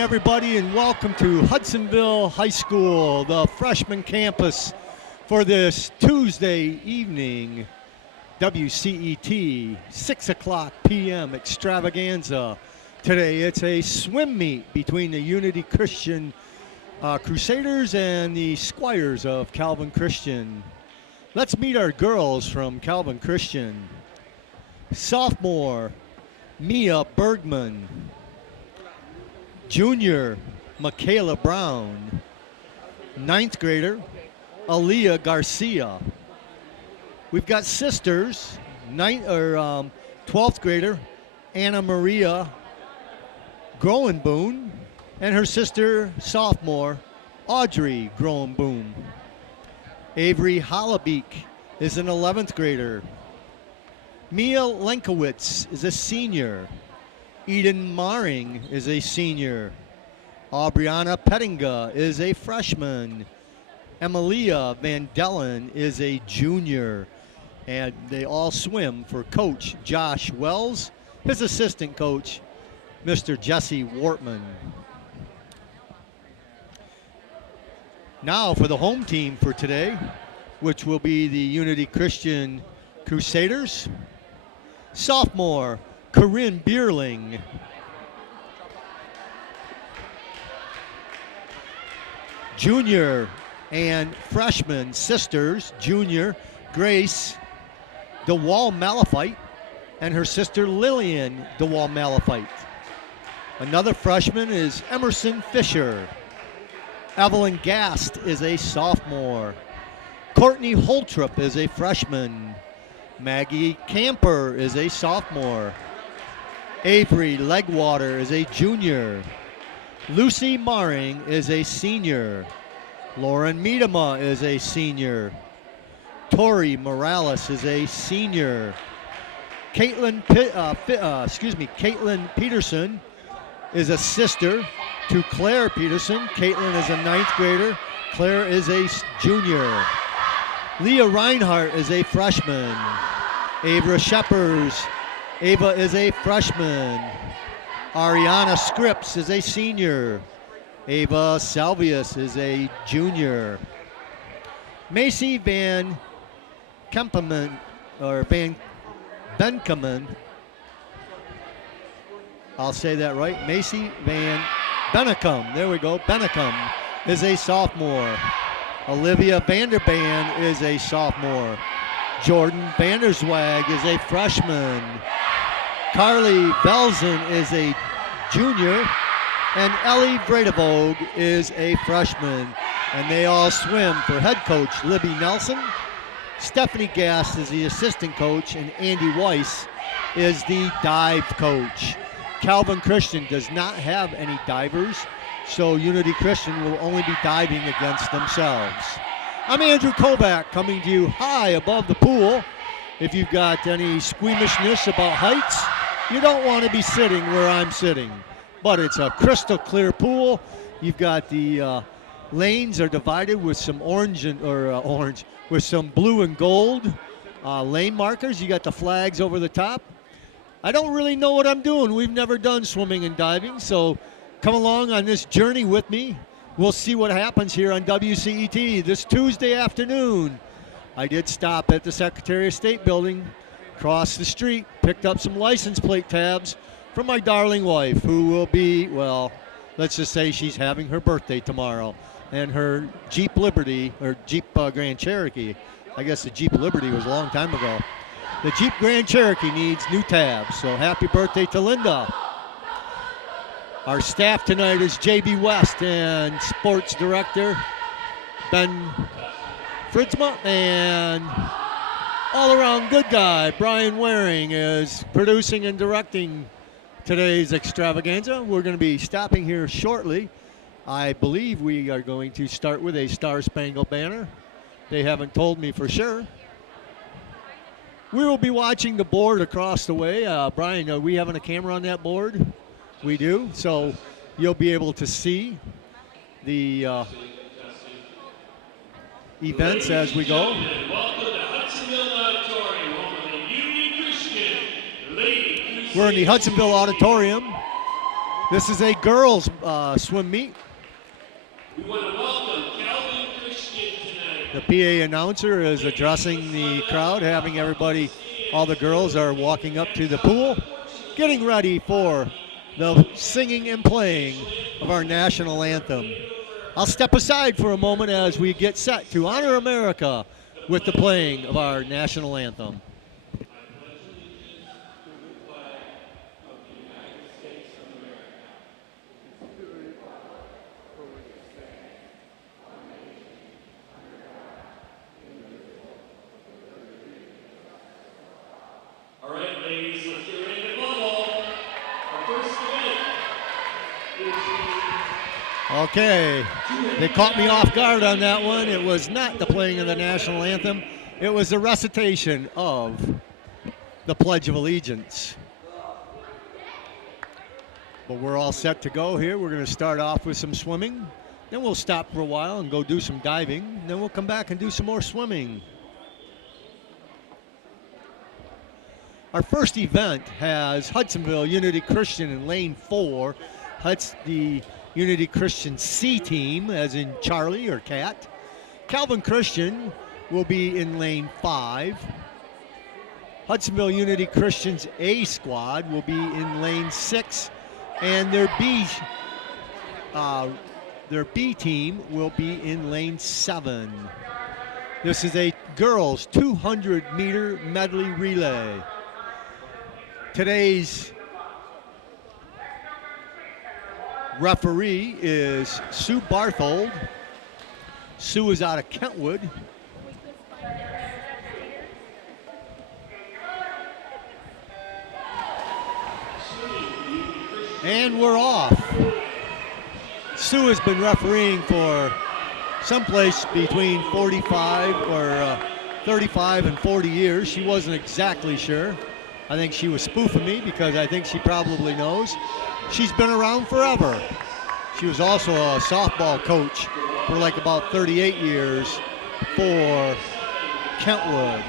everybody, and welcome to Hudsonville High School, the freshman campus, for this Tuesday evening WCET 6 o'clock p.m. extravaganza. Today it's a swim meet between the Unity Christian Crusaders and the Squires of Calvin Christian. Let's meet our girls from Calvin Christian. Sophomore, Mia Bergman. Junior, Michaela Brown. Ninth grader, Aaliyah Garcia. We've got sisters, 12th grader, Anna Maria Groenboom, and her sister, sophomore, Audrey Groenboom. Avery Hollabeek is an 11th grader. Mia Lenkowitz is a senior. Eden Maring is a senior. Aubriana Pettinga is a freshman. Emilia Van Dellen is a junior. And they all swim for Coach Josh Wells, his assistant coach, Mr. Jesse Wortman. Now for the home team for today, which will be the Unity Christian Crusaders. Sophomore, Corinne Bierling. Junior and freshman sisters, junior Grace DeWall Malafite and her sister Lillian DeWall Malafite. Another freshman is Emerson Fisher. Evelyn Gast is a sophomore. Courtney Holtrip is a freshman. Maggie Camper is a sophomore. Avery Legwater is a junior. Lucy Maring is a senior. Lauren Miedema is a senior. Tori Morales is a senior. Caitlin Peterson is a sister to Claire Peterson. Caitlin is a 9th grader. Claire is a junior. Leah Reinhardt is a freshman. Ava is a freshman. Ariana Scripps is a senior. Ava Salvius is a junior. Macy Van Benkamen, I'll say that right. Macy Van Bennekom, there we go, Bennekom is a sophomore. Olivia Vanderband is a sophomore. Jordan Vanderswag is a freshman. Carly Velzen is a junior. And Ellie Vredevoog is a freshman. And they all swim for head coach Libby Nelson. Stephanie Gast is the assistant coach, and Andy Weiss is the dive coach. Calvin Christian does not have any divers, so Unity Christian will only be diving against themselves. I'm Andrew Kovac, coming to you high above the pool. If you've got any squeamishness about heights, you don't want to be sitting where I'm sitting. But it's a crystal clear pool. You've got the lanes are divided with some with some blue and gold lane markers. You got the flags over the top. I don't really know what I'm doing. We've never done swimming and diving, so come along on this journey with me. We'll see what happens here on WCET this Tuesday afternoon. I did stop at the Secretary of State building, across the street, picked up some license plate tabs from my darling wife, who will be, well, let's just say she's having her birthday tomorrow. And her Jeep Liberty, or Jeep Grand Cherokee, I guess the Jeep Liberty was a long time ago. The Jeep Grand Cherokee needs new tabs, so happy birthday to Linda. Our staff tonight is JB West and Sports Director Ben Fritzma, and all-around good guy Brian Waring is producing and directing today's extravaganza. We're going to be stopping here shortly. I believe we are going to start with a Star Spangled Banner. They haven't told me for sure. We will be watching the board across the way. Brian, are we having a camera on that board? We do, so you'll be able to see the events as we go. We're in the Hudsonville Auditorium. This is a girls swim meet. We want to welcome Calvin Christian tonight. The PA announcer is addressing the crowd, having everybody, all the girls are walking up to the pool, getting ready for the singing and playing of our national anthem. I'll step aside for a moment as we get set to honor America with the playing of our national anthem. All right, ladies, let's get ready to bubble. Our first event is Okay, they caught me off guard on that one. It was not the playing of the national anthem. It was the recitation of the Pledge of Allegiance. But we're all set to go here. We're going to start off with some swimming. Then we'll stop for a while and go do some diving. Then we'll come back and do some more swimming. Our first event has Hudsonville Unity Christian in lane 4. That's the Unity Christian C team, as in Charlie or Cat. Calvin Christian will be in lane 5. Hudsonville Unity Christian's A squad will be in lane 6. And their B team will be in lane 7. This is a girls 200-meter medley relay. Today's referee is Sue Barthold. Sue is out of Kentwood. And we're off. Sue has been refereeing for someplace between 45 or 35 and 40 years. She wasn't exactly sure. I think she was spoofing me because I think she probably knows. She's been around forever. She was also a softball coach for like about 38 years for Kentwood.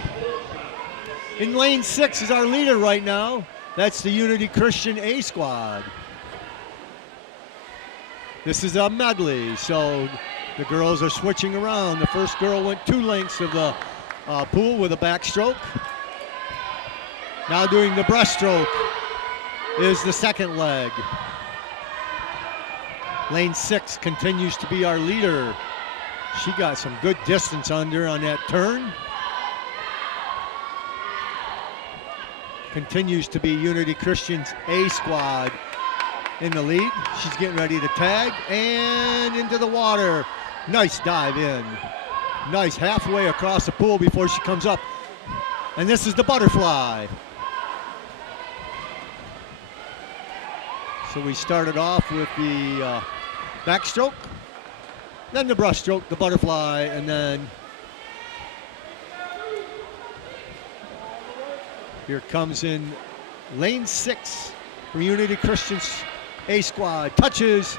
In lane 6 is our leader right now. That's the Unity Christian A squad. This is a medley, so the girls are switching around. The first girl went 2 lengths of the pool with a backstroke. Now doing the breaststroke is the second leg. Lane 6 continues to be our leader. She got some good distance under on that turn. Continues to be Unity Christian's A squad in the lead. She's getting ready to tag and into the water. Nice dive in. Nice halfway across the pool before she comes up. And this is the butterfly. So we started off with the backstroke, then the breaststroke, the butterfly, and then here comes in lane 6 for Unity Christian's A squad. Touches.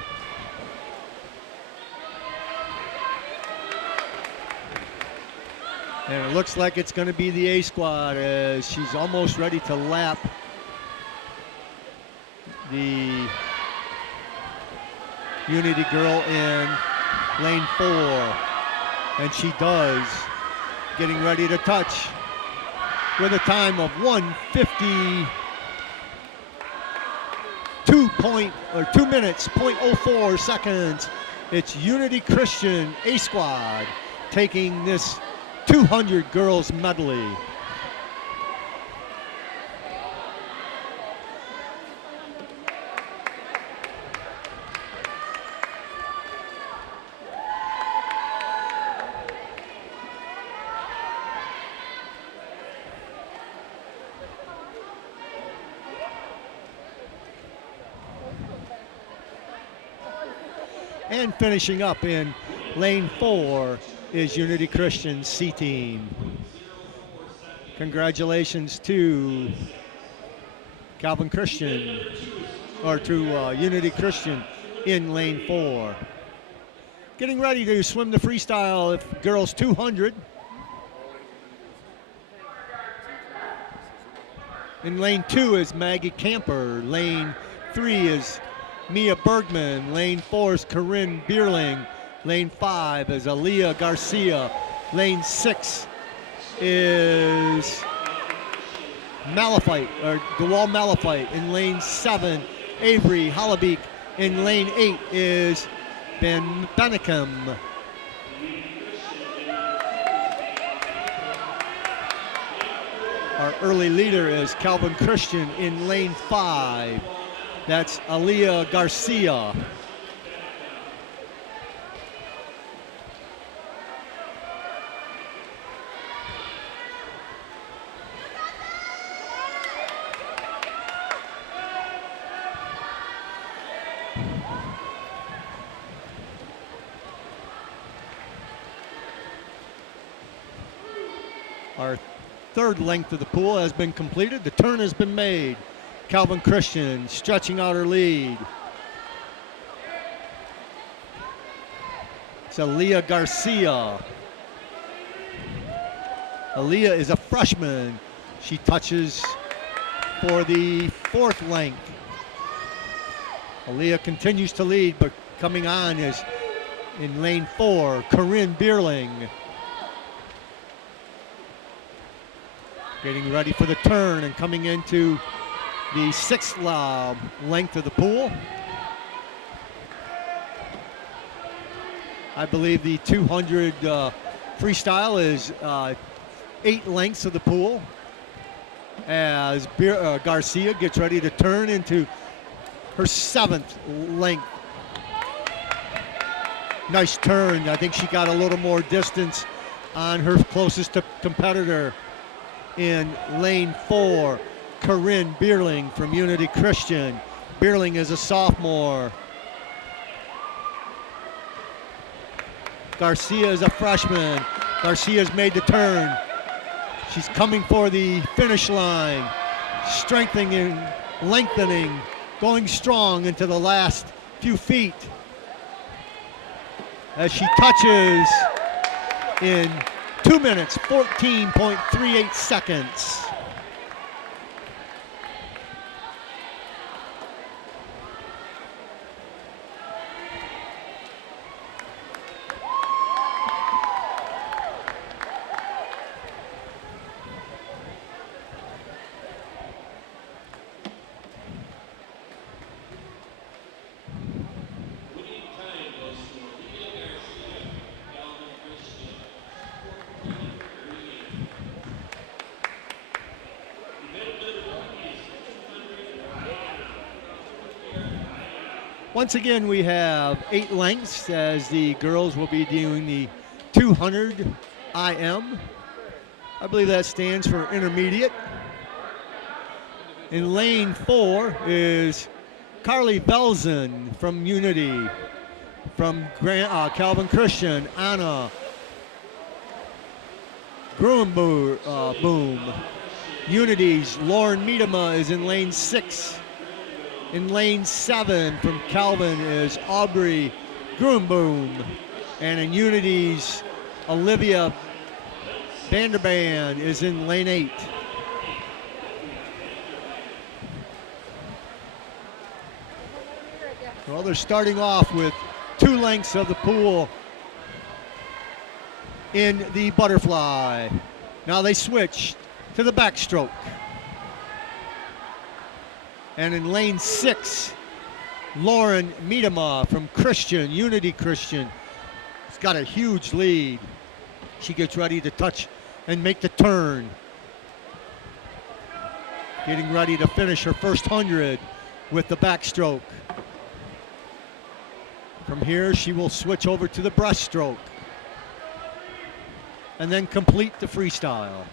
And it looks like it's going to be the A squad as she's almost ready to lap the Unity girl in lane 4. And she does. Getting ready to touch with a time of 1:50. 2 minutes, 0.04 seconds. It's Unity Christian A squad taking this 200 girls medley. And finishing up in lane 4 is Unity Christian C team. Congratulations to Calvin Christian, or to Unity Christian in lane 4. Getting ready to swim the freestyle girls 200. In lane 2 is Maggie Camper. Lane 3 is Mia Bergman. Lane 4 is Corinne Bierling. Lane 5 is Aaliyah Garcia. Lane 6 is Malafite, or DeWall Malafite. In lane 7, Avery Hollabeek. In lane 8 is Ben Bennicum. Our early leader is Calvin Christian in lane 5. That's Aaliyah Garcia. Our third length of the pool has been completed. The turn has been made. Calvin Christian stretching out her lead. It's Aaliyah Garcia. Aaliyah is a freshman. She touches for the fourth length. Aaliyah continues to lead, but coming on is in lane 4, Corinne Bierling. Getting ready for the turn and coming into the sixth length of the pool. I believe the 200 freestyle is 8 lengths of the pool as Garcia gets ready to turn into her 7th length. Nice turn. I think she got a little more distance on her closest competitor in lane 4, Corinne Bierling from Unity Christian. Bierling is a sophomore. Garcia is a freshman. Garcia's made the turn. She's coming for the finish line, strengthening, lengthening, going strong into the last few feet as she touches in 2 minutes, 14.38 seconds. Once again, we have 8 lengths as the girls will be doing the 200 IM. I believe that stands for intermediate. In lane 4 is Carly Belzen from Unity. From Calvin Christian, Anna Gruenboom. Unity's Lauren Miedema is in lane 6. In lane 7 from Calvin is Aubrey Gruenboom. And in Unity's Olivia Vanderban is in lane 8. Well, they're starting off with 2 lengths of the pool in the butterfly. Now they switch to the backstroke. And in lane 6, Lauren Miedema from Christian, Unity Christian. She's got a huge lead. She gets ready to touch and make the turn. Getting ready to finish her first 100 with the backstroke. From here, she will switch over to the breaststroke and then complete the freestyle.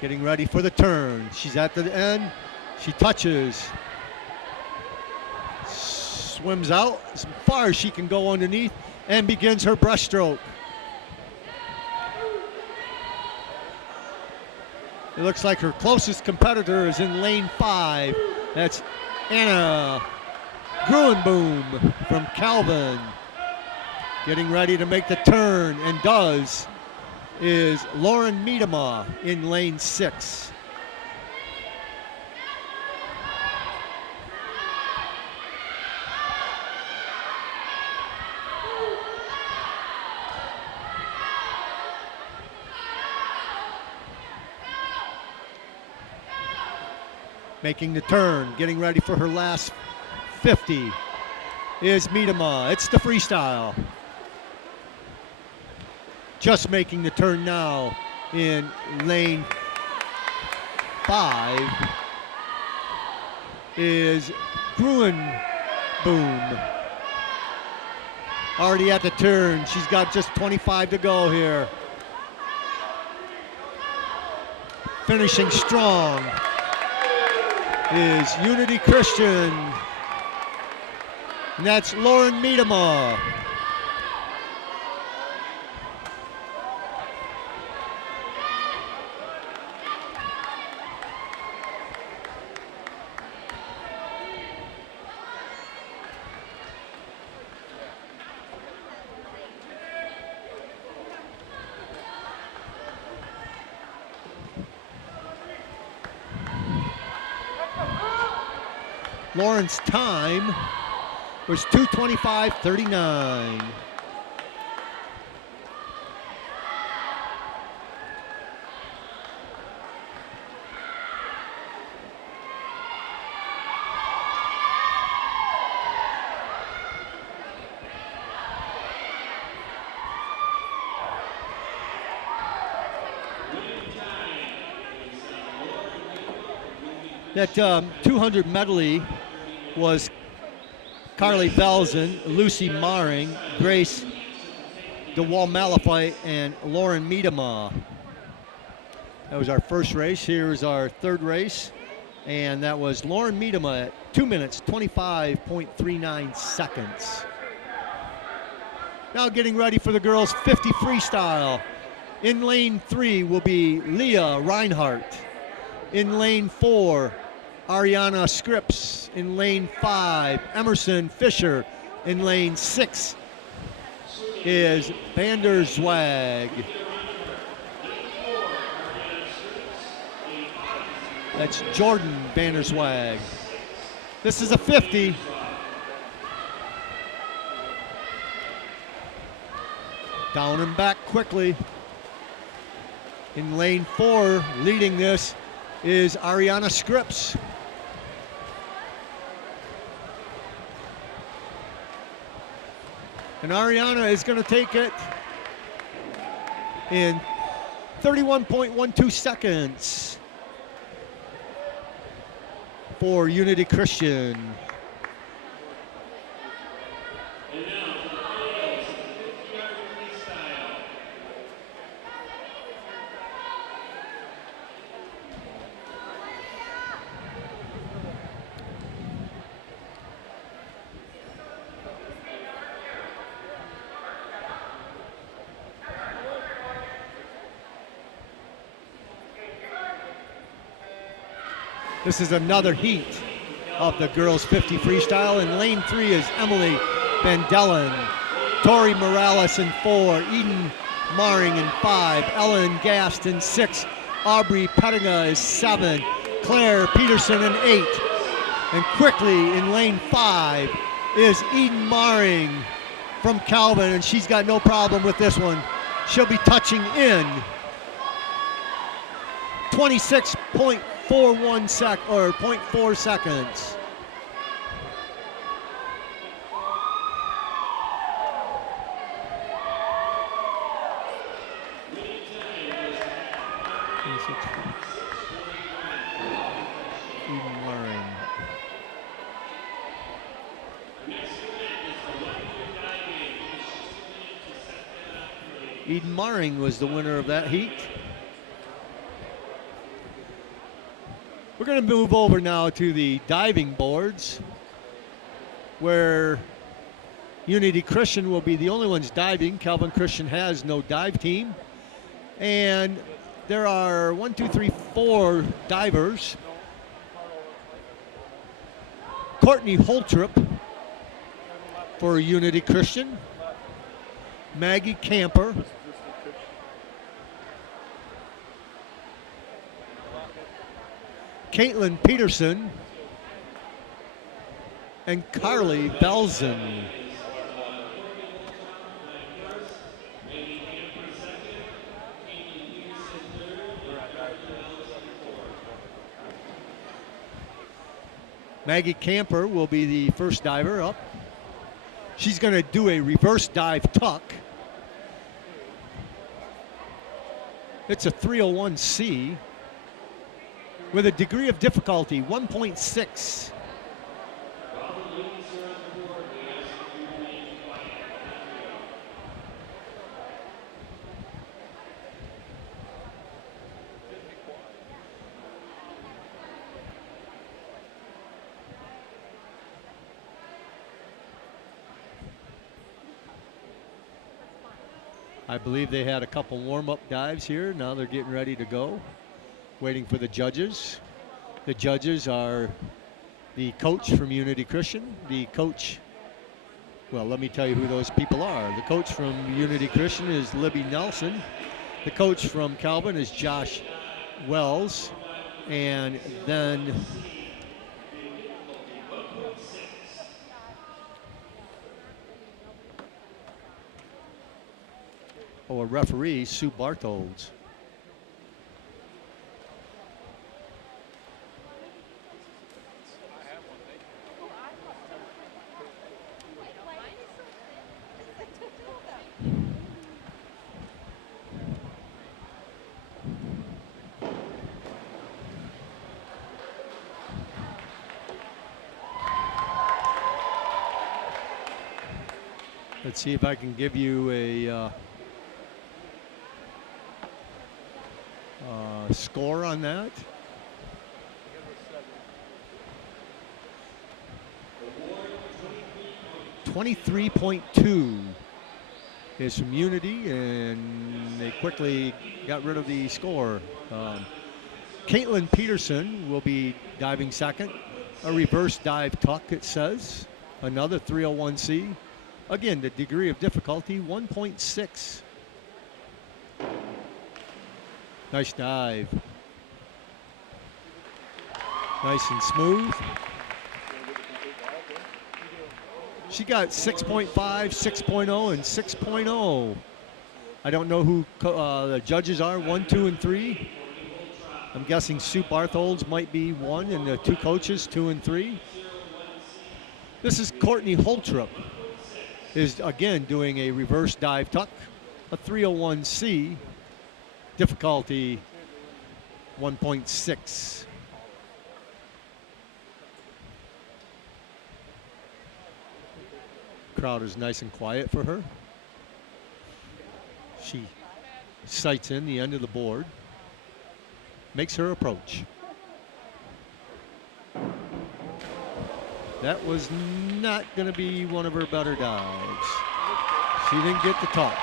Getting ready for the turn. She's at the end. She touches, swims out as far as she can go underneath, and begins her breaststroke. It looks like her closest competitor is in lane 5. That's Anna Gruenboom from Calvin. Getting ready to make the turn, and does, is Lauren Miedema in lane 6. Making the turn, getting ready for her last 50 is Miedema. It's the freestyle. Just making the turn now in lane 5 is Gruenboom. Already at the turn. She's got just 25 to go here. Finishing strong is Unity Christian. And that's Lauren Miedema. Lauren's time was 2:25.39. That 200 medley was Carly Belzen, Lucy Maring, Grace DeWall-Malafite, and Lauren Miedema. That was our first race. Here's our third race. And that was Lauren Miedema at 2 minutes, 25.39 seconds. Now getting ready for the girls' 50 freestyle. In lane 3 will be Leah Reinhardt. In lane 4, Ariana Scripps. In lane 5, Emerson Fisher. In lane 6 is Vanderzwag. That's Jordan Vanderzwag. This is a 50. Down and back quickly. In lane 4, leading this is Ariana Scripps. And Ariana is going to take it in 31.12 seconds for Unity Christian. And now for the girls, 50-yard freestyle. This is another heat of the girls 50 freestyle. In lane 3 is Emily Van Dellen, Tori Morales in 4, Eden Maring in 5, Ellen Gast in 6, Aubrey Pettinga is 7, Claire Peterson in 8. And quickly in lane 5 is Eden Maring from Calvin, and she's got no problem with this one. She'll be touching in 26.41 or 0.4 seconds. Eden Maring. Eden Maring was the winner of that heat. We're going to move over now to the diving boards, where Unity Christian will be the only ones diving. Calvin Christian has no dive team. And there are 4 divers. Courtney Holtrip for Unity Christian. Maggie Camper. Caitlin Peterson. And Carly Belzen. Maggie Camper will be the first diver up. She's going to do a reverse dive tuck. It's a 301C with a degree of difficulty 1.6. I believe they had a couple warm-up dives here. Now they're getting ready to go, waiting for the judges. The judges are the coach from Unity Christian, the coach, well, let me tell you who those people are. The coach from Unity Christian is Libby Nelson. The coach from Calvin is Josh Wells. And then a referee, Sue Bartholds. Let's see if I can give you a score on that. .23.2 is from Unity, and they quickly got rid of the score. Caitlin Peterson will be diving second. A reverse dive tuck, it says. Another 301C. Again, the degree of difficulty 1.6. Nice dive. Nice and smooth. She got 6.5, 6.0, and 6.0. I don't know who the judges are, 1, 2, and 3. I'm guessing Sue Bartholds might be 1, and the two coaches, 2 and 3. This is Courtney Holtrip, is again doing a reverse dive tuck, a 301C. Difficulty 1.6. Crowd is nice and quiet for her. She sights in the end of the board, makes her approach. That was not going to be one of her better dives. She didn't get the tuck.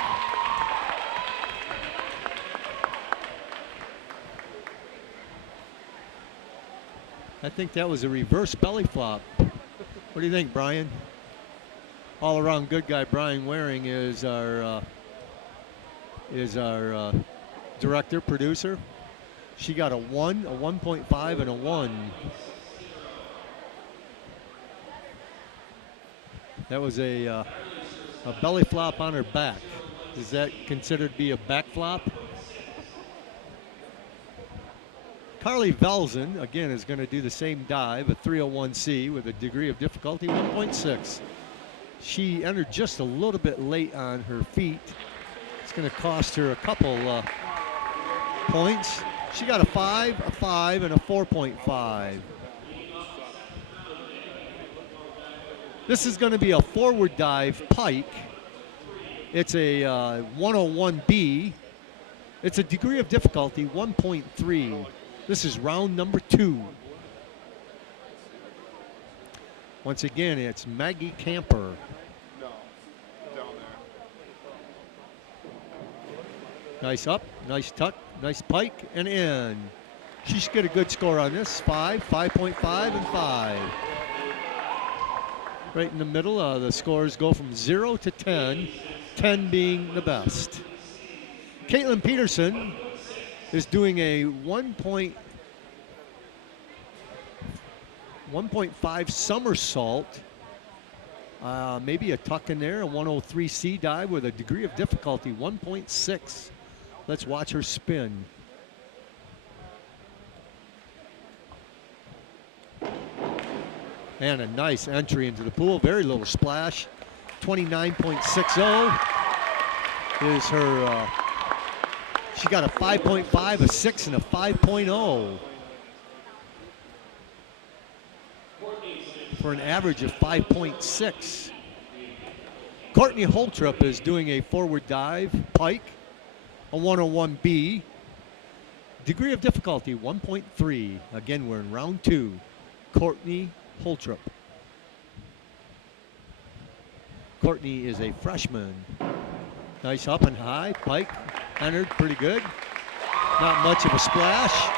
I think that was a reverse belly flop. What do you think, Brian? All-around good guy Brian Waring is our director, producer. She got a 1, a 1.5, and a 1. That was a belly flop on her back. Is that considered to be a back flop? Carly Velzen, again, is going to do the same dive, a 301C with a degree of difficulty 1.6. She entered just a little bit late on her feet. It's going to cost her a couple points. She got a 5, a 5, and a 4.5. This is going to be a forward dive pike. It's a 101B. It's a degree of difficulty 1.3. This is round number 2. Once again, it's Maggie Camper. No, down there. Nice up, nice tuck, nice pike, and in. She should get a good score on this. 5, 5.5, and 5. Right in the middle, the scores go from 0 to 10, 10 being the best. Caitlin Peterson is doing a 1.5 somersault. Maybe a tuck in there, a 103C dive with a degree of difficulty 1.6. Let's watch her spin. And a nice entry into the pool. Very little splash. 29.60 is her, she got a 5.5, a 6, and a 5.0 for an average of 5.6. Courtney Holtrip is doing a forward dive pike, a 101B. Degree of difficulty 1.3. Again, we're in round 2. Courtney Holtrip. Courtney is a freshman. Nice up and high. Pike entered pretty good. Not much of a splash.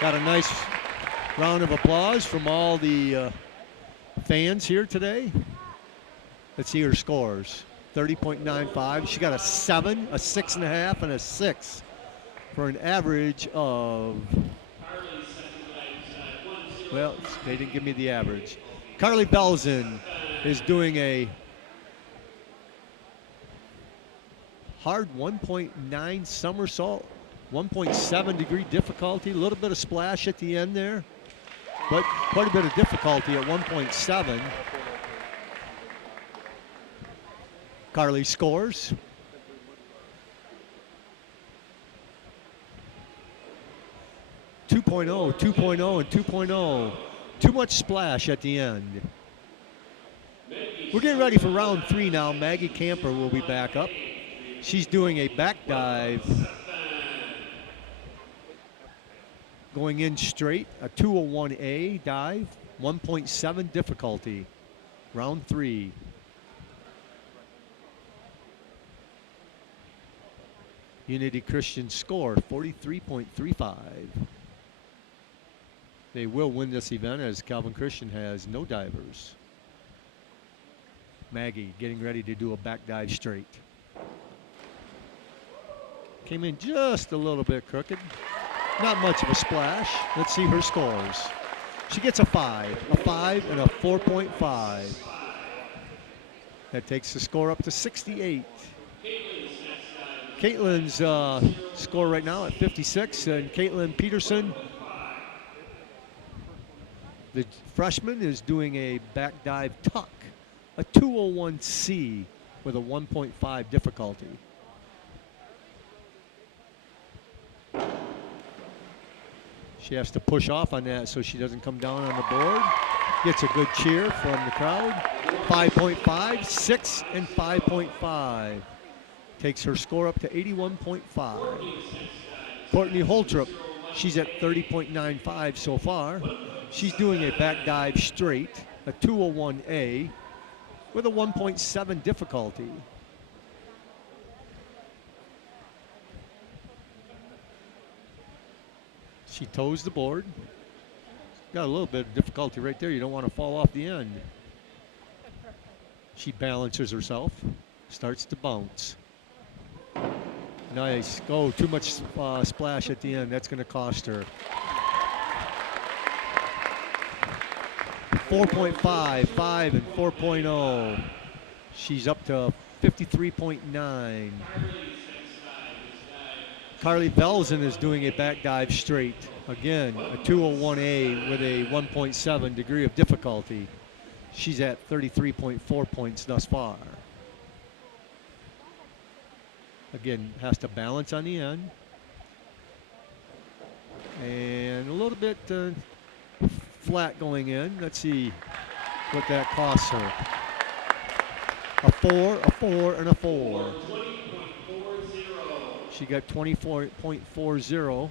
Got a nice round of applause from all the fans here today. Let's see her scores. 30.95. She got a 7, a 6.5, and a 6 for an average of, well, they didn't give me the average. Carly Belzen is doing a hard 1.9 somersault, 1.7 degree difficulty, a little bit of splash at the end there, but quite a bit of difficulty at 1.7. Carly scores. .2.0, 2.0, and 2.0. Too much splash at the end. We're getting ready for round 3 now. Maggie Camper will be back up. She's doing a back dive. Going in straight, a 201A dive, 1.7 difficulty. Round 3. Unity Christian score, 43.35. They will win this event as Calvin Christian has no divers. Maggie getting ready to do a back dive straight. Came in just a little bit crooked. Not much of a splash. Let's see her scores. She gets a 5, and a 4.5. That takes the score up to 68. Caitlin's score right now at 56, and Caitlin Peterson, the freshman, is doing a back dive tuck, a 201C with a 1.5 difficulty. She has to push off on that so she doesn't come down on the board. Gets a good cheer from the crowd. 5.5, 6, and 5.5. Takes her score up to 81.5. Courtney Holtrip, she's at 30.95 so far. She's doing a back dive straight, a 201A, with a 1.7 difficulty. She toes the board. Got a little bit of difficulty right there. You don't want to fall off the end. She balances herself, starts to bounce. Nice. Oh, too much splash at the end. That's going to cost her. 4.5, 5, and 4.0. She's up to 53.9. Carly Belzen is doing a back dive straight. Again, a 201A with a 1.7 degree of difficulty. She's at 33.4 points thus far. Again, has to balance on the end. And a little bit flat going in. Let's see what that costs her. A 4, a 4, and a 4. She got 24.40.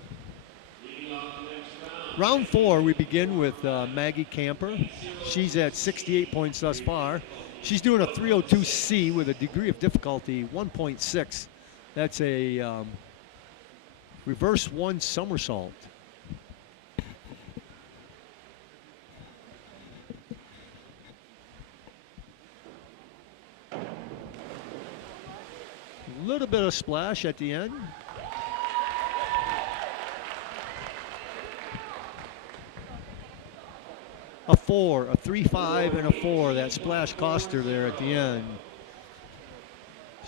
Round 4, we begin with Maggie Camper. She's at 68 points thus far. She's doing a 302C with a degree of difficulty 1.6. That's a reverse 1 somersault. A little bit of splash at the end. A 4, a 3, 5, and a 4. That splash cost her there at the end.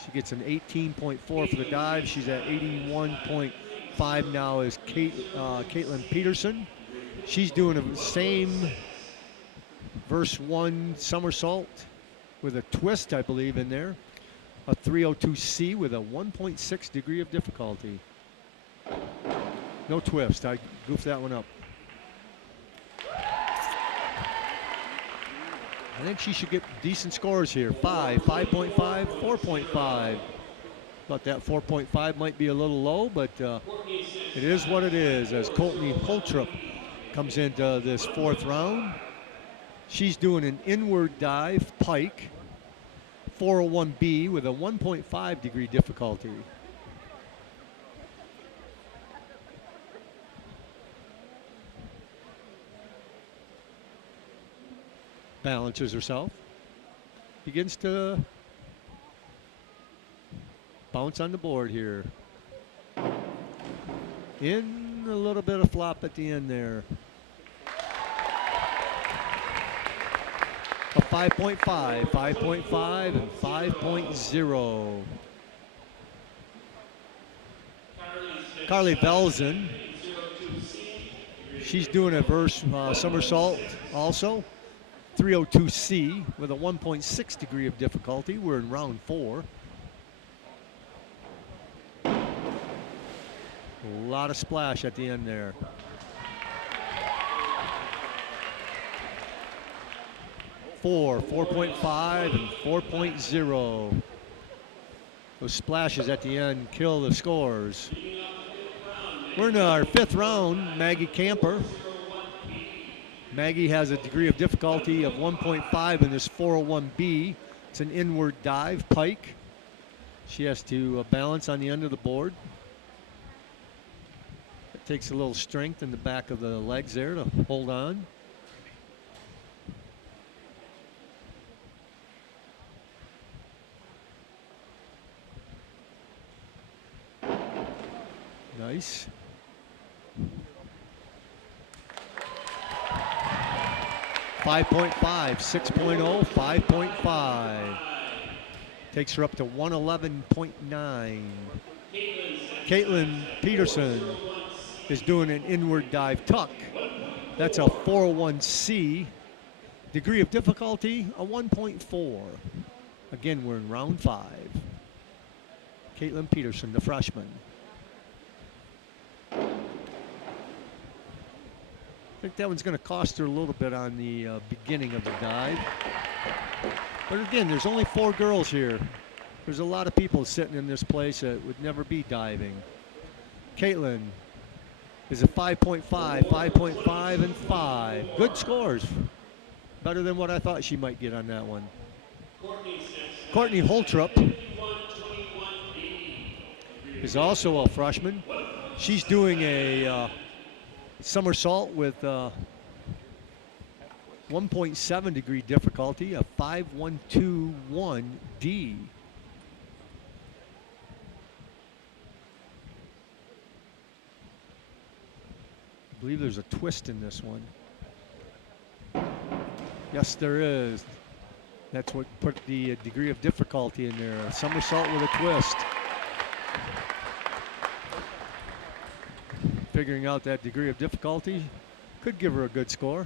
She gets an 18.4 for the dive. She's at 81.5 now as Caitlin Peterson. She's doing the same verse 1 somersault with a twist, I believe, in there. A 302C with a 1.6 degree of difficulty. No twist. I goofed that one up. I think she should get decent scores here. 5, 5.5, 4.5. Thought that 4.5 might be a little low, but it is what it is as Courtney Holtrip comes into this fourth round. She's doing an inward dive pike, 401B with a 1.5 degree difficulty. Balances herself. Begins to bounce on the board here. In a little bit of flop at the end there. A 5.5, 5.5, and 5.0. Carly Belzen. She's doing a verse somersault also. 302C with a 1.6 degree of difficulty. We're in round 4. A lot of splash at the end there. Four, 4.5, and 4.0. Those splashes at the end kill the scores. We're in our 5th round. Maggie Camper. Maggie has a degree of difficulty of 1.5 in this 401B. It's an inward dive pike. She has to balance on the end of the board. It takes a little strength in the back of the legs there to hold on. Nice. .5, 6.0, 5.5. Takes her up to 111.9. Caitlin Peterson is doing an inward dive tuck. That's a 401C. Degree of difficulty, a 1.4. Again, we're in round 5. Caitlin Peterson, the freshman. I think that one's going to cost her a little bit on the beginning of the dive. But again, there's only 4 girls here. There's a lot of people sitting in this place that would never be diving. Caitlin is a 5.5, 5.5, and 5. Good scores. Better than what I thought she might get on that one. Courtney Holtrip is also a freshman. She's doing a somersault with 1.7 degree difficulty, a 5121D. I believe there's a twist in this one. Yes, there is. That's what put the degree of difficulty in there. A somersault with a twist. Figuring out that degree of difficulty could give her a good score.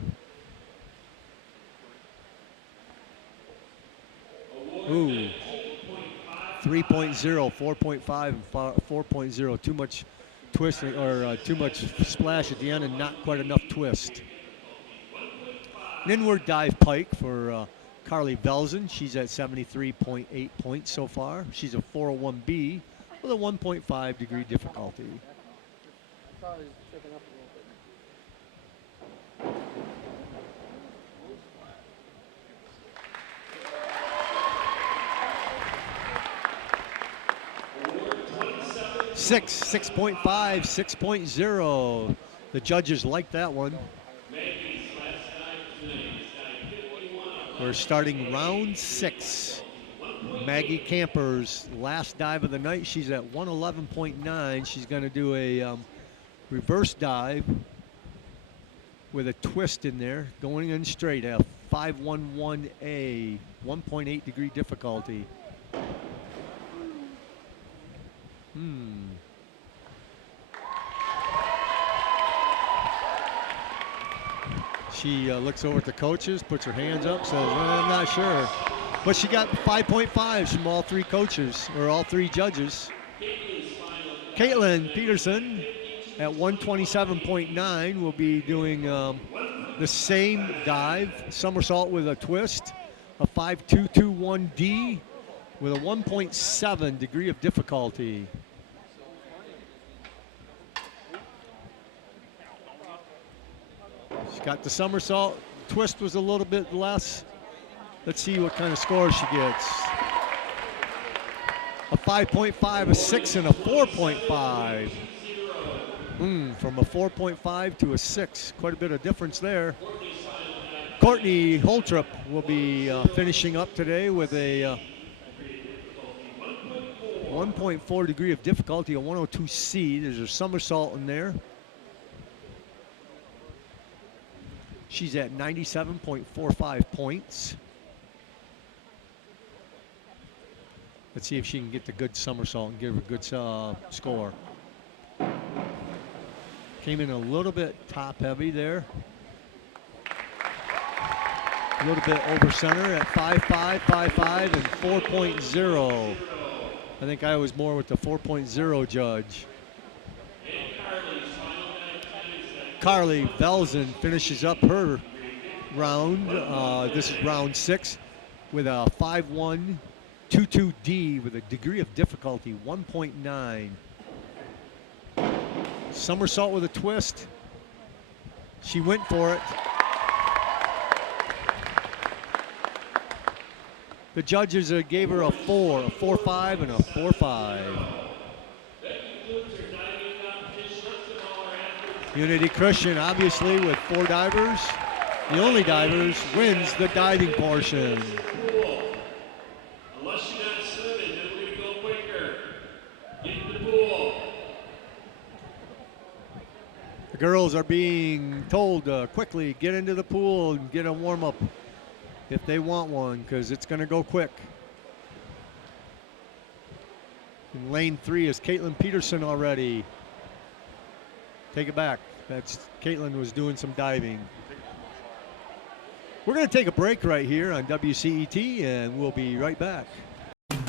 Ooh, 3.0, 4.5, and 4.0. Too much twisting or too much splash at the end and not quite enough twist. An inward dive pike for Carly Belzen. She's at 73.8 points so far. She's a 401B with a 1.5 degree difficulty. Probably tripping up a little bit. 6.5, 6.0. The judges like that one. We're starting round 6. Maggie Camper's last dive of the night. She's at 111.9. She's going to do a reverse dive with a twist in there, going in straight at 511A, 1.8 degree difficulty. She looks over at the coaches, puts her hands up, says, I'm not sure. But she got 5.5s from all three coaches, or all three judges. Caitlin Peterson at 127.9 will be doing the same dive, somersault with a twist, a 5.221D with a 1.7 degree of difficulty. She's got the somersault. Twist was a little bit less. Let's see what kind of score she gets. A 5.5, a 6, and a 4.5. From a 4.5 to a 6. Quite a bit of difference there. Courtney Holtrip will be finishing up today with a 1.4 degree of difficulty, a 102C. There's a somersault in there. She's at 97.45 points. Let's see if she can get the good somersault and give her a good score. Came in a little bit top heavy there. A little bit over center at 5.5, 5.5, and 4.0. I think I was more with the 4.0 judge. Carly Velzen finishes up her round. This is round 6 with a 5.122D with a degree of difficulty 1.9. Somersault with a twist. She went for it. The judges gave her a 4, a 4.5, and a 4.5. Unity Christian, obviously, with 4 divers. The only divers wins the diving portion. Unless you're not swimming, then we're going to go quicker. Get in the pool. The girls are being told to quickly get into the pool and get a warm-up if they want one, because it's going to go quick. In lane 3 is Caitlin Peterson already. Take it back. That's Caitlin was doing some diving. We're going to take a break right here on WCET, and we'll be right back.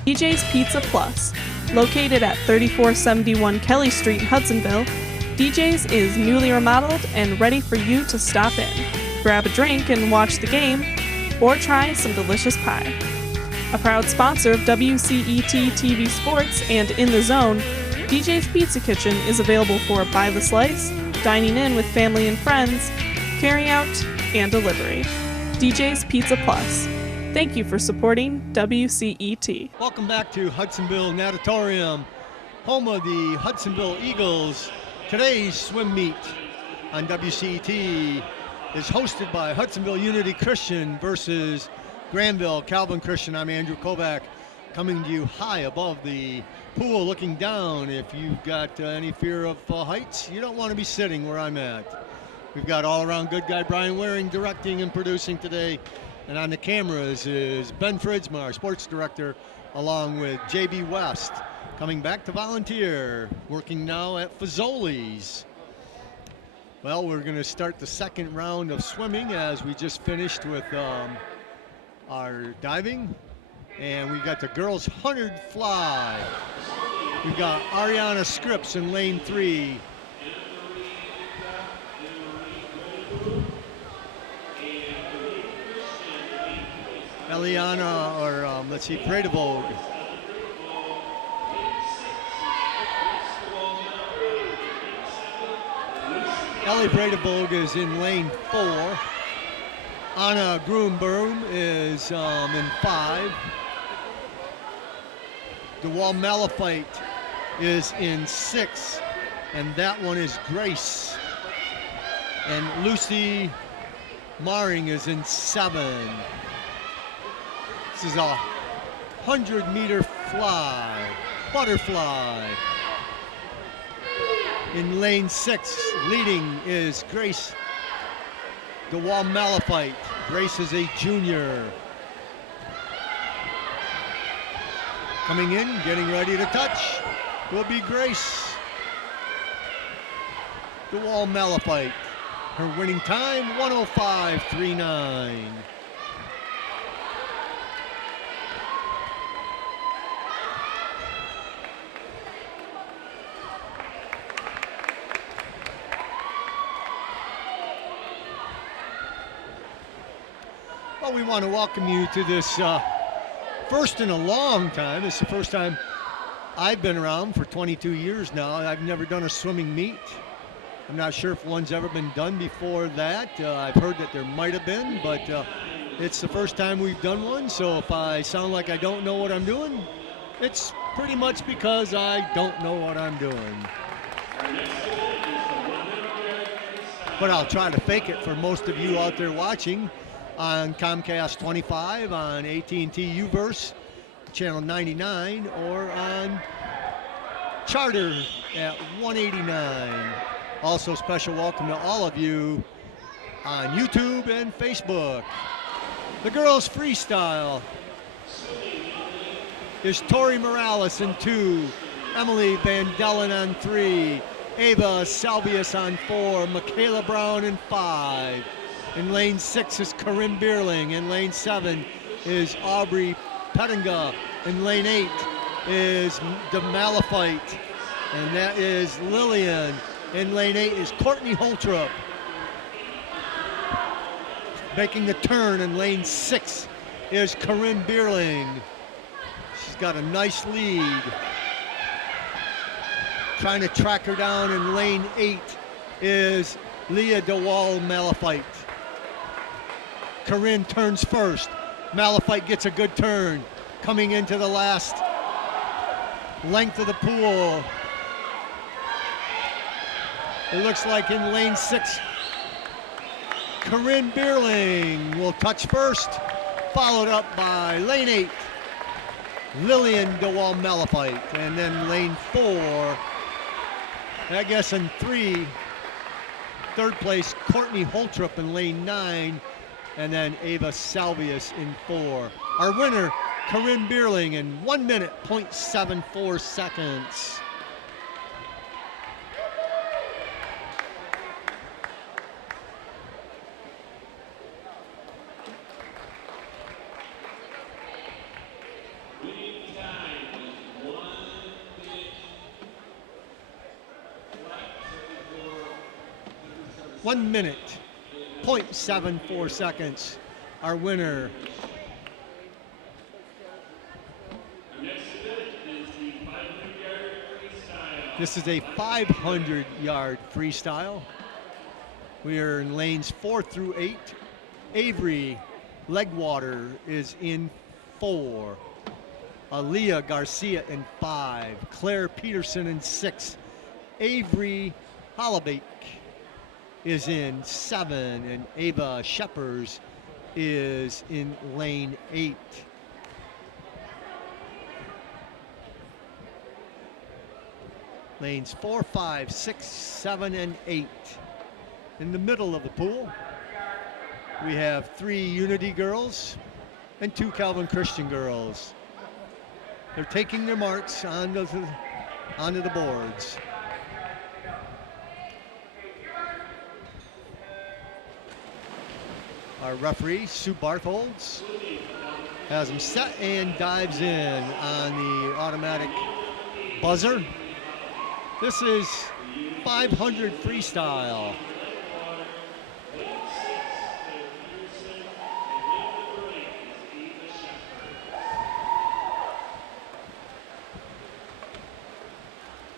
DJ's Pizza Plus. Located at 3471 Kelly Street, Hudsonville, DJ's is newly remodeled and ready for you to stop in. Grab a drink and watch the game, or try some delicious pie. A proud sponsor of WCET TV Sports and In the Zone, DJ's Pizza Kitchen is available for by the slice, dining in with family and friends, carry out, and delivery. DJ's Pizza Plus. Thank you for supporting WCET. Welcome back to Hudsonville Natatorium, home of the Hudsonville Eagles. Today's swim meet on WCET is hosted by Hudsonville Unity Christian versus Grandville Calvin Christian. I'm Andrew Kovac, coming to you high above the pool, looking down. If you've got any fear of heights, you don't want to be sitting where I'm at. We've got all-around good guy Brian Waring directing and producing today. And on the cameras is Ben Fridsma, our sports director, along with JB West, coming back to volunteer, working now at Fazoli's. Well, we're going to start the second round of swimming as we just finished with our diving. And we got the girls 100 fly. We've got Ariana Scripps in lane 3. Eliana, or let's see, Bredevold. Ellie Bredevold is in lane 4. Anna Grunberg is in 5. DeWall Malafite is in 6. And that one is Grace. And Lucy Maring is in 7. This is a 100-meter fly, butterfly. In lane 6, leading is Grace DeWall Malafite. Grace is a junior. Coming in, getting ready to touch, will be Grace DeWall Malafite. Her winning time, 1:05.39. Well, we want to welcome you to this first in a long time. It's the first time I've been around for 22 years now. I've never done a swimming meet. I'm not sure if one's ever been done before that. I've heard that there might have been, but it's the first time we've done one. So if I sound like I don't know what I'm doing, it's pretty much because I don't know what I'm doing. But I'll try to fake it for most of you out there watching on Comcast 25, on AT&T Uverse, channel 99, or on Charter at 189. Also, special welcome to all of you on YouTube and Facebook. The girls' freestyle is Tori Morales in 2, Emily Van Dellen on 3, Ava Salvius on 4, Michaela Brown in 5. In lane 6 is Corinne Bierling. In lane 7 is Aubrey Pettinga. In lane 8 is DeMalafite, and that is Lillian. In lane 8 is Courtney Holtrip. Making the turn in lane 6 is Corinne Bierling. She's got a nice lead. Trying to track her down in lane 8 is Leah DeWall-Malafite. Corinne turns first. Malafite gets a good turn. Coming into the last length of the pool. It looks like in lane 6, Corinne Bierling will touch first, followed up by lane 8, Lillian DeWall-Malafite. And then lane 4, I guess in 3, third place, Courtney Holtrip in lane 9, and then Ava Salvius in 4. Our winner, Corinne Bierling, in 1 minute, 0.74 seconds. Winning time is 1 minute. 1 minute, 0.74 seconds. Our winner. Next event is the 500-yard freestyle. This is a 500-yard freestyle. We are in lanes 4 through 8. Avery Legwater is in 4. Aaliyah Garcia in 5. Claire Peterson in 6. Avery Hollabake is in 7, and Ava Sheppers is in lane 8. Lanes 4, 5, 6, 7, and 8. In the middle of the pool, we have 3 Unity girls and 2 Calvin Christian girls. They're taking their marks onto the boards. Our referee, Sue Bartholds, has them set and dives in on the automatic buzzer. This is 500 freestyle.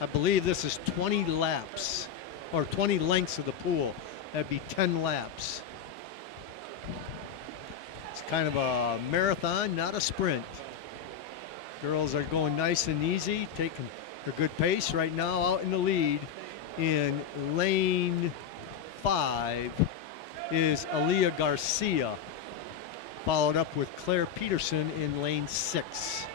I believe this is 20 laps, or 20 lengths of the pool. That'd be 10 laps. It's kind of a marathon, not a sprint. Girls are going nice and easy, taking a good pace right now. Out in the lead in lane 5 is Aaliyah Garcia, followed up with Claire Peterson in lane 6.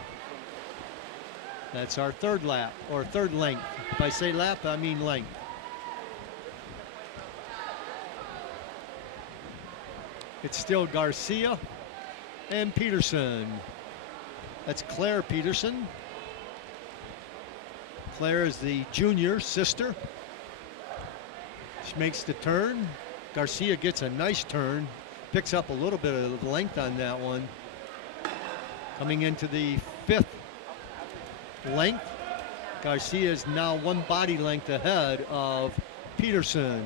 That's our third lap, or third length. If I say lap, I mean length. It's still Garcia and Peterson. That's Claire Peterson. Claire is the junior sister. She makes the turn, Garcia gets a nice turn, picks up a little bit of length on that one. Coming into the 5th length, Garcia is now 1 body length ahead of Peterson.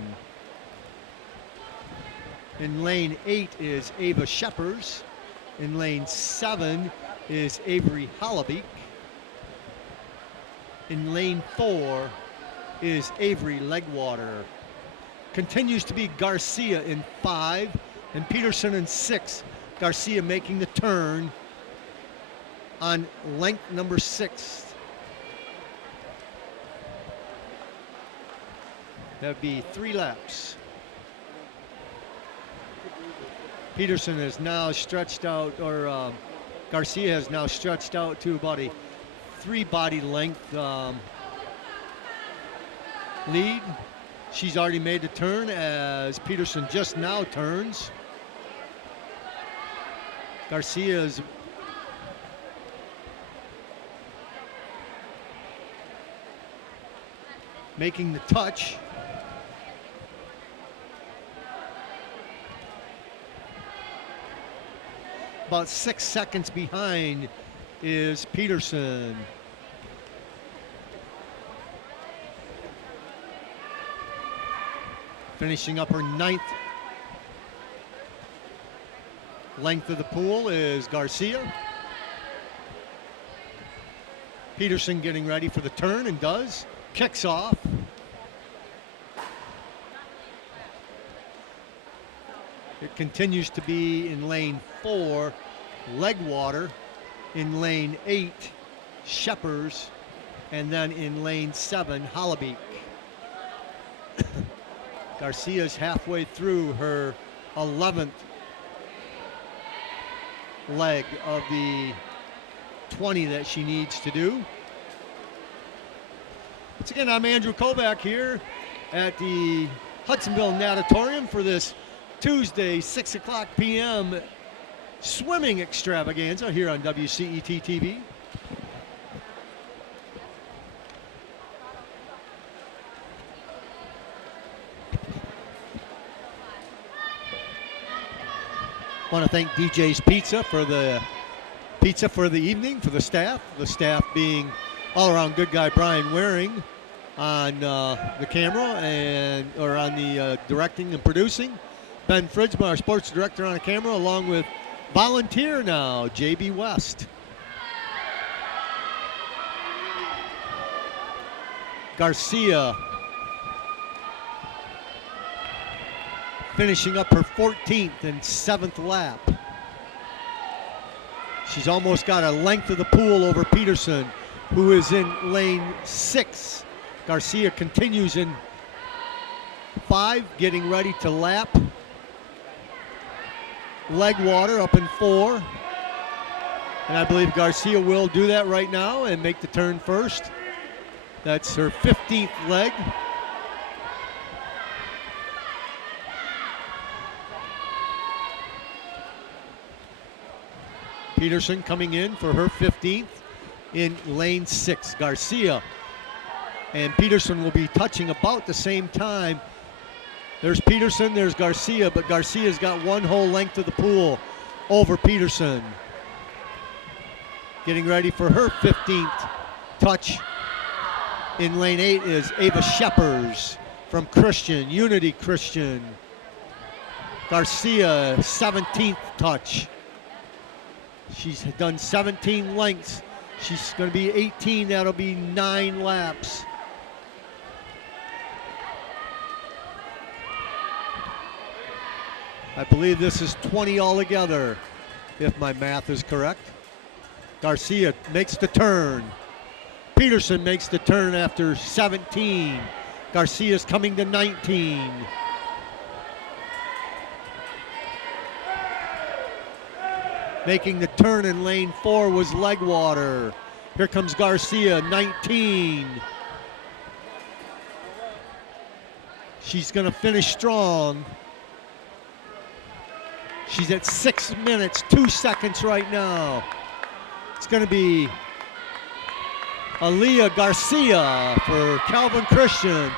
In lane 8 is Ava Sheppers. In lane 7 is Avery Hollabeek. In lane 4 is Avery Legwater. Continues to be Garcia in 5 and Peterson in 6. Garcia making the turn on length number 6. That'd be 3 laps. Peterson is now stretched out, or Garcia has now stretched out to about a 3 body length lead. She's already made the turn as Peterson just now turns. Garcia's making the touch. About 6 seconds behind is Peterson. Finishing up her 9th length of the pool is Garcia. Peterson getting ready for the turn and does. Kicks off. It continues to be in lane 4, Legwater. In lane 8, Sheppers. And then in lane 7, Hollabeek. Garcia's halfway through her 11th leg of the 20 that she needs to do. Once again, I'm Andrew Kovac here at the Hudsonville Natatorium for this Tuesday, 6 o'clock p.m. swimming extravaganza here on WCET TV. Want to thank DJ's Pizza for the evening for the staff. The staff being all-around good guy Brian Waring on the camera or on the directing and producing. Ben Fridsma, our sports director, on the camera, along with volunteer now, JB West. Garcia finishing up her 14th and 7th lap. She's almost got a length of the pool over Peterson, who is in lane 6. Garcia continues in 5, getting ready to lap. Legwater up in 4. And I believe Garcia will do that right now and make the turn first. That's her 15th leg. Peterson coming in for her 15th in lane 6. Garcia and Peterson will be touching about the same time. There's Peterson, there's Garcia, but Garcia's got 1 whole length of the pool over Peterson. Getting ready for her 15th touch in lane 8 is Ava Sheppers from Unity Christian. Garcia, 17th touch. She's done 17 lengths. She's going to be 18. That'll be 9 laps. I believe this is 20 altogether, if my math is correct. Garcia makes the turn. Peterson makes the turn after 17. Garcia's coming to 19. Making the turn in lane 4 was Legwater. Here comes Garcia, 19. She's going to finish strong. She's at 6 minutes, 2 seconds right now. It's going to be Aaliyah Garcia for Calvin Christian.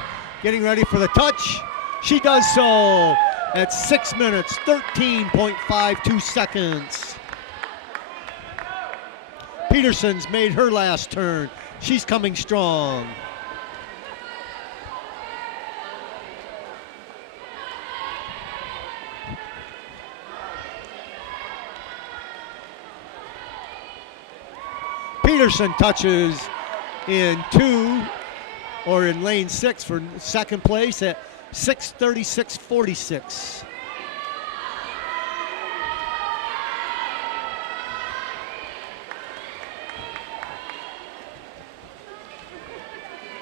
Getting ready for the touch. She does so. at 6 minutes, 13.52 seconds. Peterson's made her last turn. She's coming strong. Peterson touches in lane 6 for second place at 6:36.46.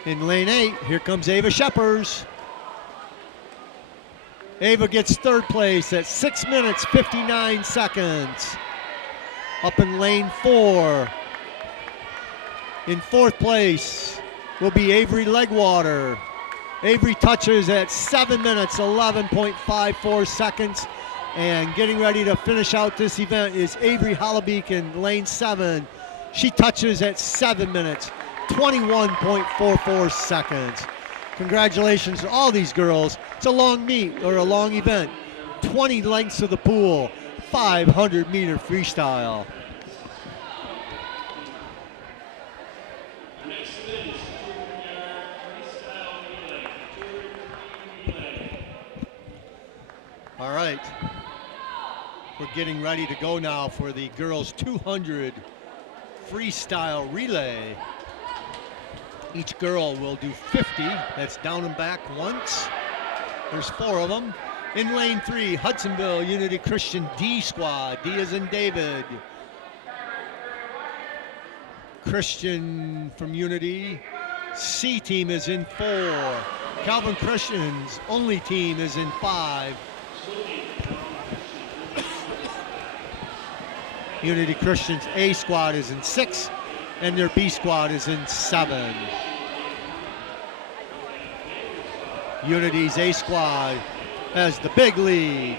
In lane 8, here comes Ava Sheppers. Ava gets third place at 6 minutes, 59 seconds. Up in lane 4. In fourth place will be Avery Legwater. Avery touches at 7 minutes, 11.54 seconds. And getting ready to finish out this event is Avery Hollebeek in lane 7. She touches at 7 minutes, 21.44 seconds. Congratulations to all these girls. It's a long meet or a long event. 20 lengths of the pool, 500-meter freestyle. Next event is 200-yard freestyle relay. 200 relay. All right. We're getting ready to go now for the girls 200 freestyle relay. Each girl will do 50. That's down and back once. There's 4 of them. In lane 3, Hudsonville Unity Christian D squad. D as in David. Christian from Unity. C team is in 4. Calvin Christian's only team is in 5. Unity Christian's A squad is in 6. And their B squad is in 7. Unity's A squad has the big lead,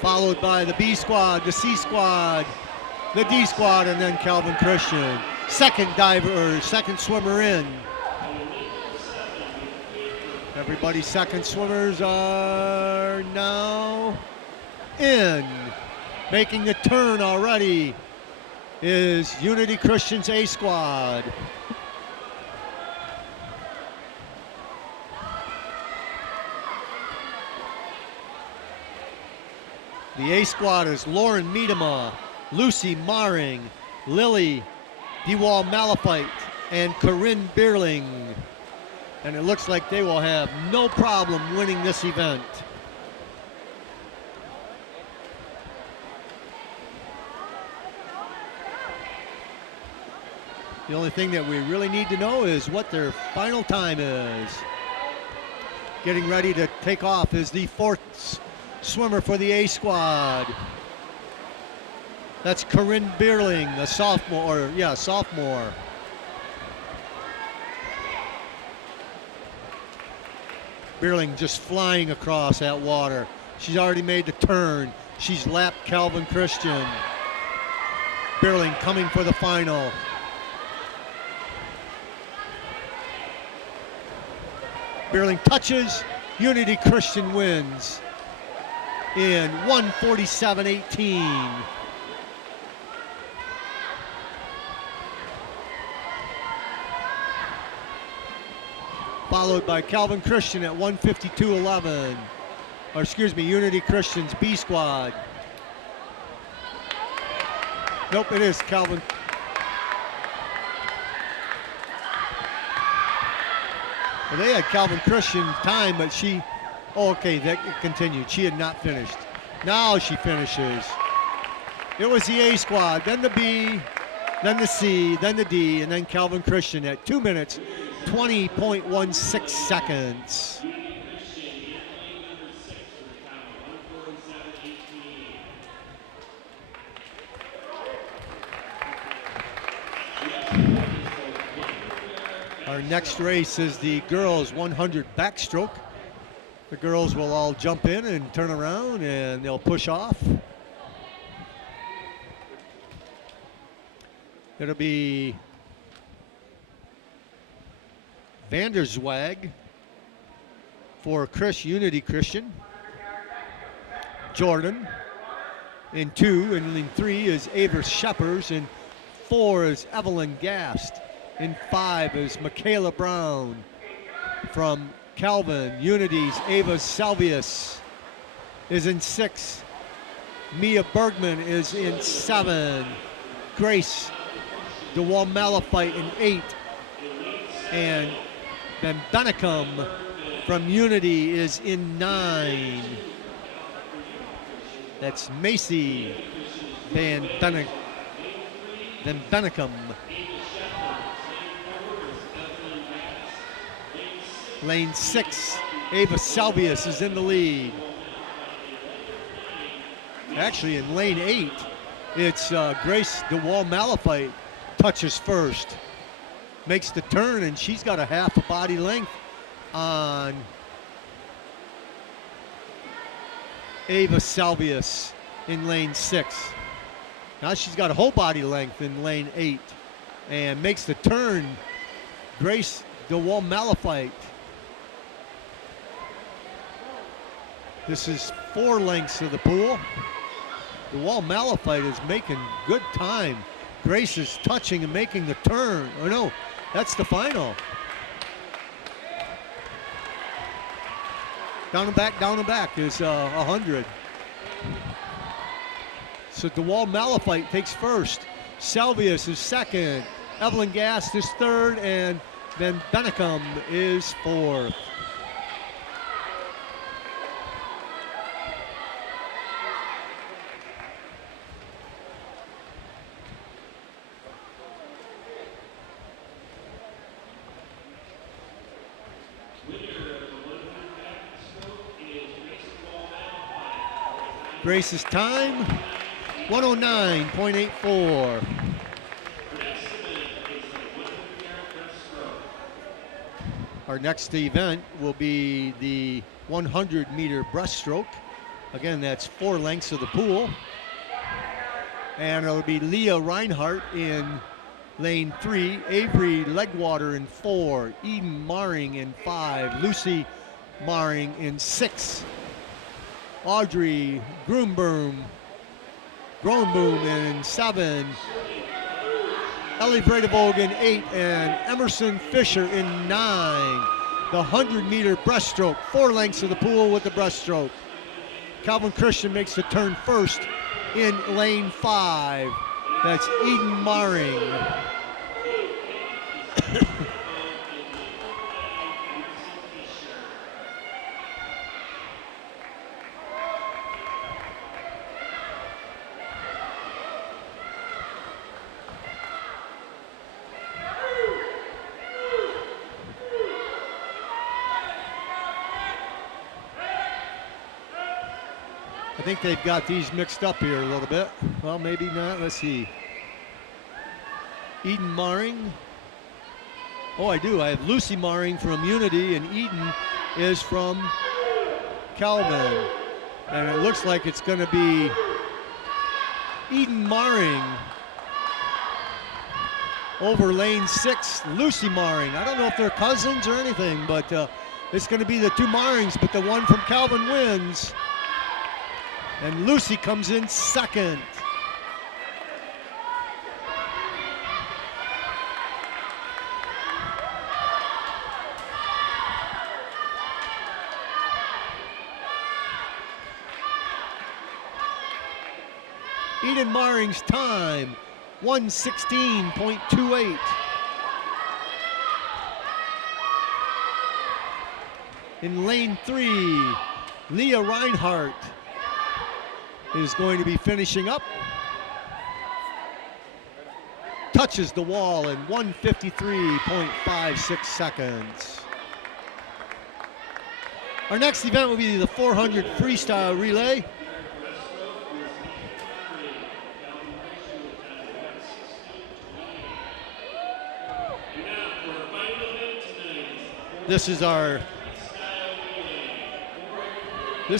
followed by the B squad, the C squad, the D squad, and then Calvin Christian. Second swimmer in. Everybody's second swimmers are now in. Making the turn already is Unity Christian's A squad. The A squad is Lauren Miedema, Lucy Maring, Lily DeWall Malafite, and Corinne Bierling. And it looks like they will have no problem winning this event. The only thing that we really need to know is what their final time is. Getting ready to take off is the 4th swimmer for the A squad. That's Corinne Bierling, a sophomore. Bierling just flying across that water. She's already made the turn. She's lapped Calvin Christian. Bierling coming for the final. Bierling touches, Unity Christian wins in 1:47.18. Followed by Calvin Christian at 1:52.11. Or excuse me, Unity Christian's B squad. Nope, it is Calvin. Well, they had Calvin Christian time, but that continued. She had not finished. Now she finishes. It was the A squad, then the B, then the C, then the D, and then Calvin Christian at 2 minutes, 20.16 seconds. Our next race is the girls 100 backstroke. The girls will all jump in and turn around and they'll push off. It'll be Vanderswag for Unity Christian. Jordan. In 2, and in 3 is Ava Sheppers. In 4 is Evelyn Gast. In 5 is Michaela Brown. From Calvin, Unity's Ava Salvius is in 6. Mia Bergman is in 7. Grace DeWall-Malafite in 8. And then Bennicum from Unity is in 9. That's Macy Van Bennicum. Lane 6, Ava Salvius is in the lead. Actually, in lane 8, it's Grace DeWall-Malafite touches first. Makes the turn, and she's got a half a body length on Ava Salvius in lane 6. Now she's got a whole body length in lane 8 and makes the turn. Grace DeWall-Malafite. This is 4 lengths of the pool. DeWall-Malafite is making good time. Grace is touching and making the turn. Oh no, that's the final. Down and back is 100. So DeWall-Malafite takes first. Salvius is second. Evelyn Gast is third, and then Bennicum is fourth. Grace's time, 109.84. Our next event will be the 100-meter breaststroke. Again, that's 4 lengths of the pool. And it'll be Leah Reinhardt in lane 3, Avery Legwater in 4, Eden Maring in 5, Lucy Maring in 6. Audrey Groenboom in 7, Ellie Vredevold in 8, and Emerson Fisher in 9. The 100-meter breaststroke, 4 lengths of the pool with the breaststroke. Calvin Christian makes the turn first in lane 5. That's Eden Maring. I think they've got these mixed up here a little bit. Well, maybe not. Let's see. Eden Maring. Oh, I do. I have Lucy Maring from Unity, and Eden is from Calvin. And it looks like it's going to be Eden Maring over lane 6, Lucy Maring. I don't know if they're cousins or anything, but it's going to be the 2 Marings, but the one from Calvin wins. And Lucy comes in second. Eden Maring's time, 1:16.28. In lane 3, Leah Reinhardt is going to be finishing up. Touches the wall in 1:53.56 seconds. Our next event will be the 400 freestyle relay. This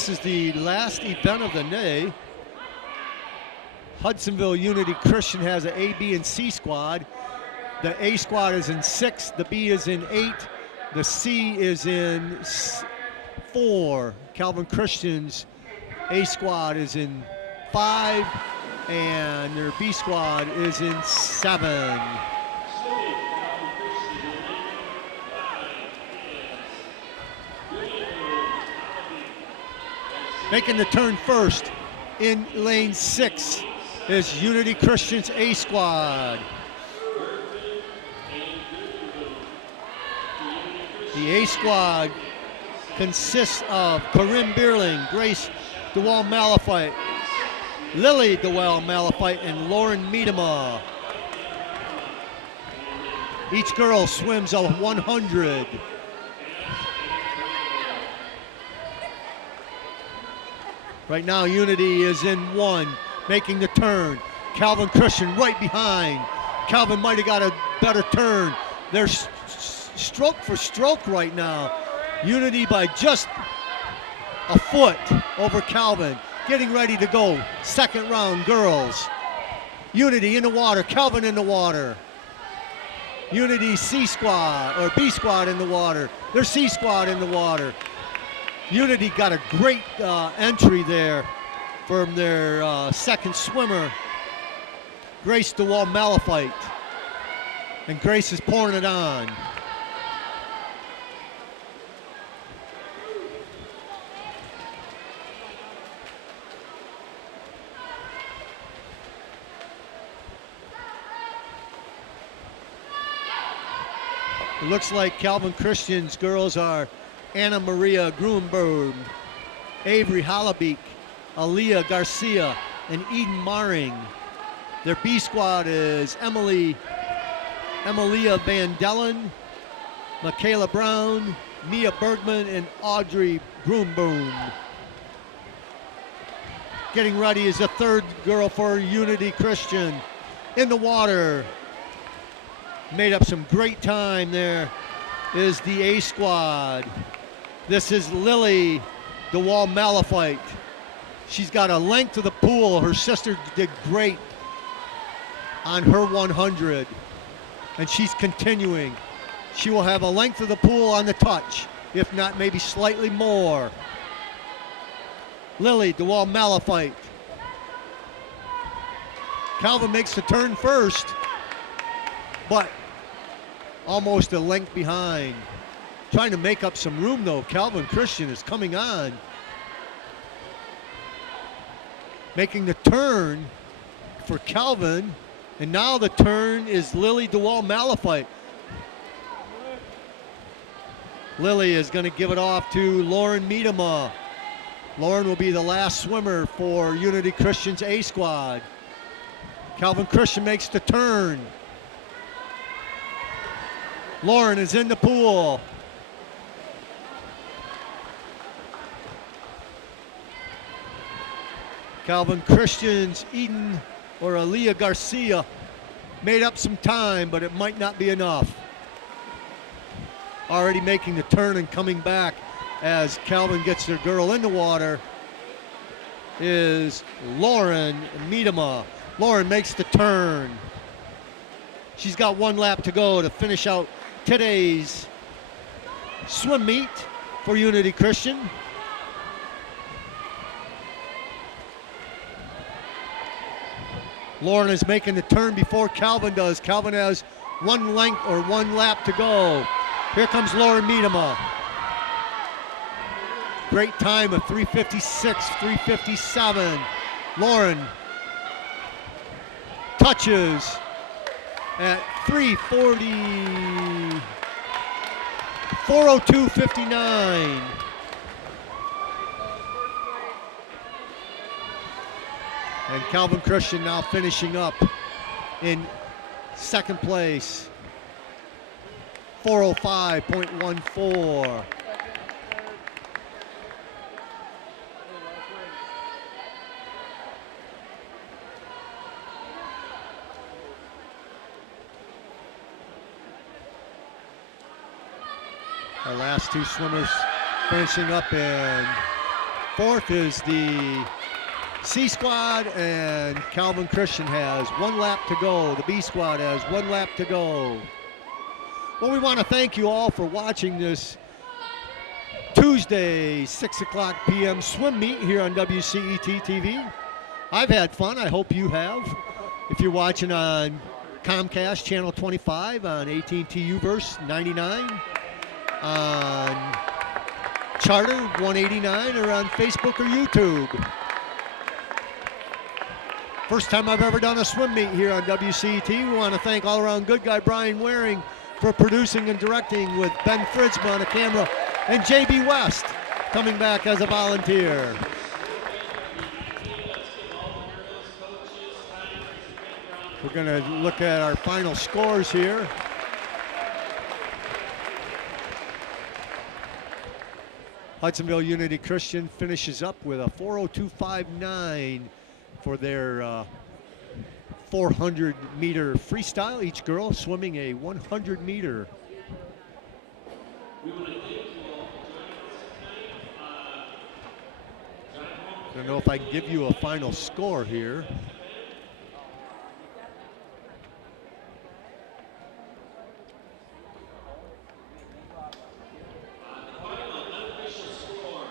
is the last event of the day. Hudsonville Unity Christian has an A, B, and C squad. The A squad is in 6, the B is in 8, the C is in 4. Calvin Christian's A squad is in 5, and their B squad is in 7. Making the turn first in lane 6 is Unity Christian's A squad. The A squad consists of Corinne Bierling, Grace DeWall-Malafite, Lily DeWall-Malafite, and Lauren Miedema. Each girl swims a 100. Right now, Unity is in 1, making the turn. Calvin Christian right behind. Calvin might have got a better turn. They're stroke for stroke right now. Unity by just a foot over Calvin. Getting ready to go. Second round, girls. Unity in the water, Calvin in the water. Unity C squad, or B squad in the water. Their C squad in the water. Unity got a great entry there from their second swimmer, Grace DeWall-Malafite. And Grace is pouring it on. It looks like Calvin Christian's girls are Anna Maria Gruenberg, Avery Hollabeek, Aaliyah Garcia, and Eden Maring. Their B squad is Emilia Van Dellen, Michaela Brown, Mia Bergman, and Audrey Gruenboom. Getting ready is the third girl for Unity Christian in the water. Made up some great time there is the A squad. This is Lily DeWall-Malafite. She's got a length of the pool. Her sister did great on her 100, and she's continuing. She will have a length of the pool on the touch, if not maybe slightly more. Lily DeWall-Malafite. Calvin makes the turn first, but almost a length behind. Trying to make up some room though. Calvin Christian is coming on. Making the turn for Calvin, and now the turn is Lily DeWall-Malafite. Lily is going to give it off to Lauren Miedema. Lauren will be the last swimmer for Unity Christian's A squad. Calvin Christian makes the turn. Lauren is in the pool. Calvin Christian's Eden or Aaliyah Garcia made up some time, but it might not be enough. Already making the turn and coming back as Calvin gets their girl in the water is Lauren Miedema. Lauren makes the turn. She's got 1 lap to go to finish out today's swim meet for Unity Christian. Lauren is making the turn before Calvin does. Calvin has 1 length or 1 lap to go. Here comes Lauren Miedema. Great time of 3:56, 3:57. Lauren touches at 3:40, 4:02:59. And Calvin Christian now finishing up in second place, 4:05.14. Our last 2 swimmers finishing up in fourth is the C squad, and Calvin Christian has 1 lap to go. The B squad has 1 lap to go. Well, we want to thank you all for watching this Tuesday, 6 o'clock p.m. swim meet here on WCET TV. I've had fun. I hope you have. If you're watching on Comcast Channel 25, on AT&T U-verse 99, on Charter 189, or on Facebook or YouTube. First time I've ever done a swim meet here on WCET. We want to thank all-around good guy Brian Waring for producing and directing, with Ben Fritzma on the camera and JB West coming back as a volunteer. We're going to look at our final scores here. Hudsonville Unity Christian finishes up with a 4:02.59 for their 400-meter freestyle. Each girl swimming a 100-meter. I don't know if I can give you a final score here. Unofficial score,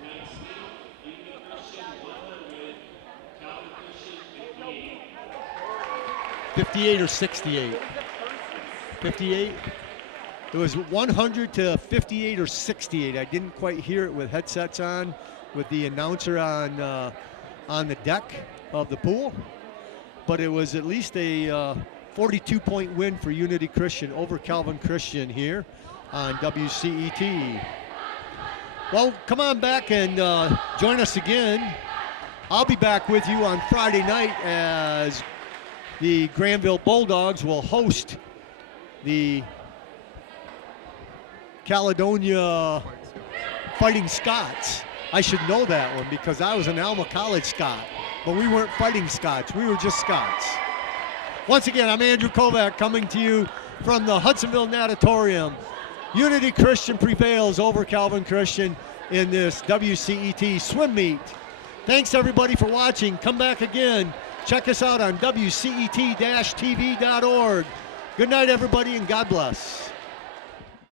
tonight's meet, Unity Christian 100, Calvin Christian 58. 58 or 68? 58? It was 100 to 58 or 68. I didn't quite hear it with headsets on, with the announcer on the deck of the pool. But it was at least a 42-point win for Unity Christian over Calvin Christian here on WCET. Well, come on back and join us again. I'll be back with you on Friday night as the Grandville Bulldogs will host the Caledonia Fighting Scots. I should know that one because I was an Alma College Scot, but we weren't Fighting Scots, we were just Scots. Once again, I'm Andrew Kovac coming to you from the Hudsonville Natatorium. Unity Christian prevails over Calvin Christian in this WCET swim meet. Thanks everybody for watching. Come back again. Check us out on WCET-TV.org. Good night everybody and God bless.